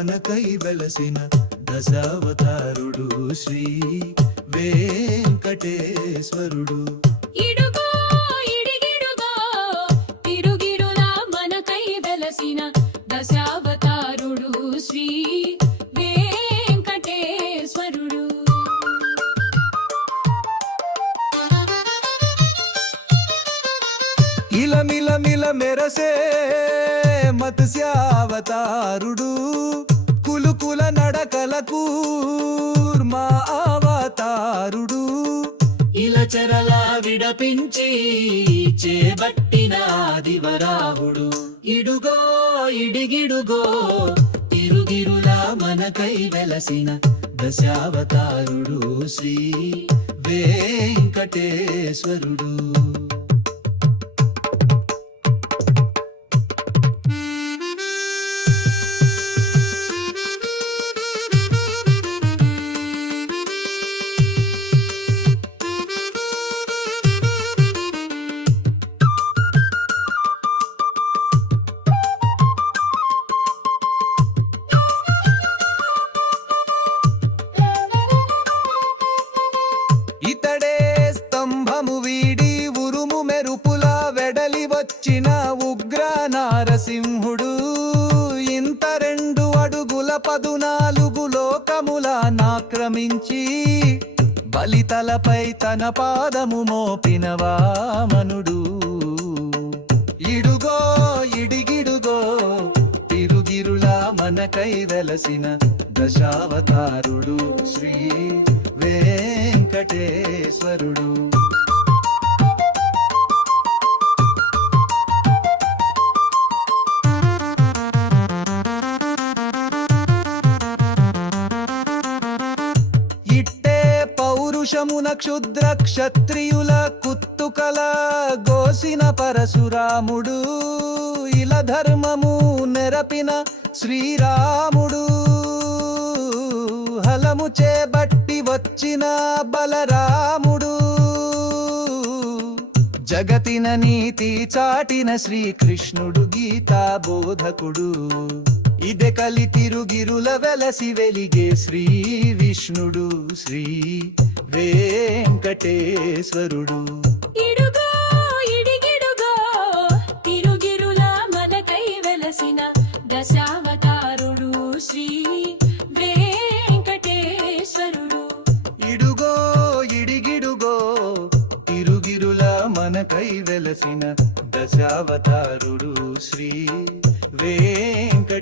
మనకై వెలసిన దశావతారుడు శ్రీ వెంకటేశ్వరుడు. దశావతారుడు శ్రీ వెంకటేశ్వరుడు. ఇలమిలమిల మెరసే మత్స్యావతారుడు కులుకుల నడకలకు మా అవతారుడు. ఇలచరలా విడపించి చేబట్టిన ఆదివరాహుడు ఇడుగో ఇడిగిడుగో తిరుగిరులా మనకై వెలసిన దశావతారుడు శ్రీ వెంకటేశ్వరుడు. ఇతడే స్తంభము వీడి ఉరుము మెరుపుల వెడలి వచ్చిన ఉగ్ర నారసింహుడు. ఇంత రెండు అడుగుల పదునాలుగు లోకముల నాక్రమించి బలితలపై తన పాదము మోపిన వామనుడు ఇడుగో ఇడిగిడుగో తిరుగిరులా మనకై వెలసిన దశావతారుడు శ్రీ వెంకటేశ్వరుడు. ఇట్టే పౌరుషమున క్షుద్ర క్షత్రియుల కుత్తుకల గోసిన పరశురాముడు. ఇల ధర్మము నెరపిన శ్రీరాముడు. హలము చేబట్టి వచ్చిన బలరాముడు జగతిన నీతి చాటిన శ్రీకృష్ణుడు గీతా బోధకుడు. ఇదే కలి తిరుగిరుల వెలసి వెలిగే శ్రీ విష్ణుడు శ్రీ వెంకటేశ్వరుడు. ఇడుగో వెలసిన దశావతారుడు శ్రీ వెంకటేశ్వరుడు.